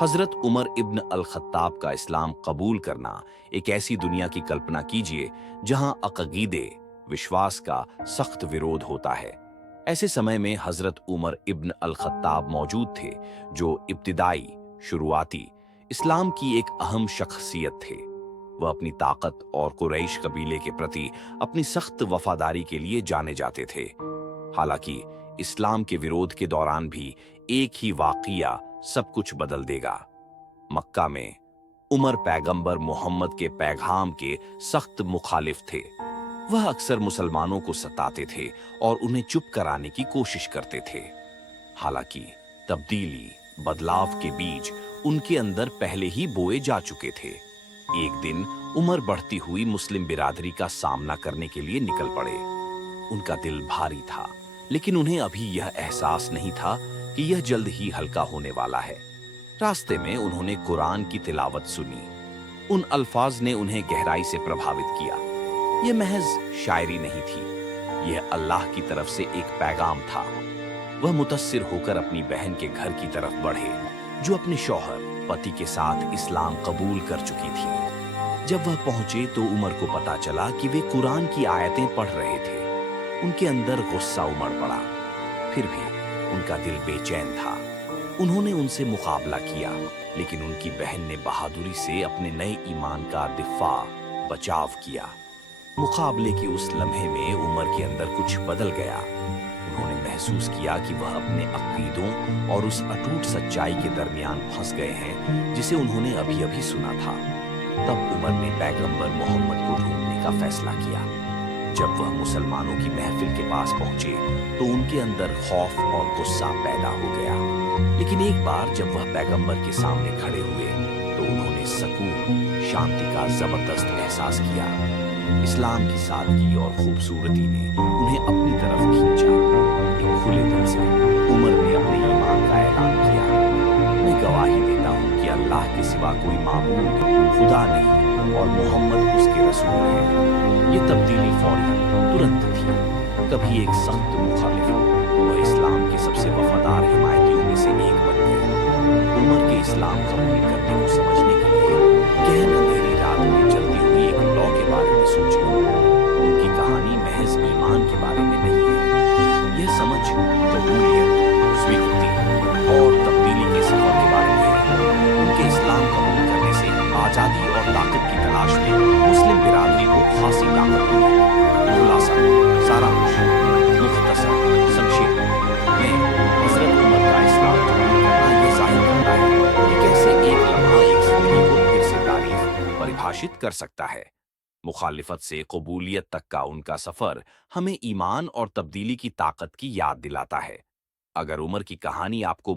हजरत उमर इब्न अल Khattab का इस्लाम कबूल करना एक ऐसी दुनिया की कल्पना कीजिए जहां अक़ीदे विश्वास का सख्त विरोध होता है। ऐसे समय में हजरत उमर इब्न अल खत्ताब मौजूद थे, जो इब्तिदाई शुरुआती इस्लाम की एक अहम शख्सियत थे। वह अपनी ताकत और कुरैश कबीले के प्रति अपनी सख्त वफादारी के लिए जाने जाते थे। हालांकि इस्लाम के विरोध के दौरान भी एक ही वाक़िया सब कुछ बदल देगा। मक्का में उमर पैगंबर मोहम्मद के पैगाम के सख्त मुखालिफ थे। वह अक्सर मुसलमानों को सताते थे और उन्हें चुप कराने की कोशिश करते थे। हालांकि तब्दीली बदलाव के बीज उनके अंदर पहले ही बोए जा चुके थे। एक दिन उमर बढ़ती हुई मुस्लिम बिरादरी का सामना करने के लिए निकल पड़े। उनका दिल भारी था, लेकिन उन्हें अभी यह एहसास नहीं था कि यह जल्द ही हल्का होने वाला है। रास्ते में उन्होंने कुरान की तिलावत सुनी। उन अल्फाज ने उन्हें गहराई से प्रभावित किया। यह महज शायरी नहीं थी, यह अल्लाह की तरफ से एक पैगाम था। वह मुतस्सिर होकर अपनी बहन के घर की तरफ बढ़े, जो अपने शौहर पति के साथ इस्लाम कबूल कर चुकी थी। जब वह पहुंचे तो उमर को पता चला कि वे कुरान की आयतें पढ़ रहे थे। उनके अंदर गुस्सा उमड़ पड़ा, फिर भी उनका दिल बेचैन था। उन्होंने उनसे मुकाबला किया, लेकिन उनकी बहन ने बहादुरी से अपने नए ईमान का दिफा बचाव किया। मुकाबले के उस लम्हे में उमर के अंदर कुछ बदल गया। उन्होंने महसूस किया कि वह अपने अकीदों और उस अटूट सच्चाई के दरमियान फंस गए हैं जिसे उन्होंने अभी अभी सुना था। तब उमर ने पैगंबर मोहम्मद को ढूंढने का फैसला किया। जब वह मुसलमानों की महफिल के पास पहुंचे तो उनके अंदर खौफ और गुस्सा पैदा हो गया। लेकिन एक बार जब वह पैगंबर के सामने खड़े हुए तो उन्होंने सुकून, शांति का जबरदस्त एहसास किया। इस्लाम की सादगी और खूबसूरती ने उन्हें अपनी तरफ खींचा। एक खुले दिल से उमर ने अपने ईमान का ऐलान किया। मैं गवाही देता हूँ कि अल्लाह के सिवा कोई माबूद खुदा नहीं और मोहम्मद उसके रसूल है। ये तब्दीली फौरी, तुरंत थी। कभी एक सख्त मुखालिफ, वह इस्लाम के सबसे वफादार हिमायतियों में से एक बन गए। उमर के इस्लाम कबूल करने को समझने के लिए गहन अंधेरी रात में जलती हुई एक लौ के बारे में सोचें। उनकी कहानी महज ईमान के बारे में नहीं है। यह समझ कबूलियत, स्वीकृति और तब्दीली के सफर के बारे में है। उनके इस्लाम कबूल करने से आजादी और ताकत की तलाश में मुस्लिम बिरादरी को खासी ताकत मिली। खुलासा, सारांश, मुख्तसर, संक्षेप में हजरत उमर का इस्लाम कबूल करना यह जाहिर करता है कि कैसे एक लम्हा एक जिंदगी को फिर से तारीफ परिभाषित कर सकता है। मुखालिफत से कबूलियत तक का उनका सफर हमें ईमान और तब्दीली की ताकत की याद दिलाता है। अगर उमर की कहानी आपको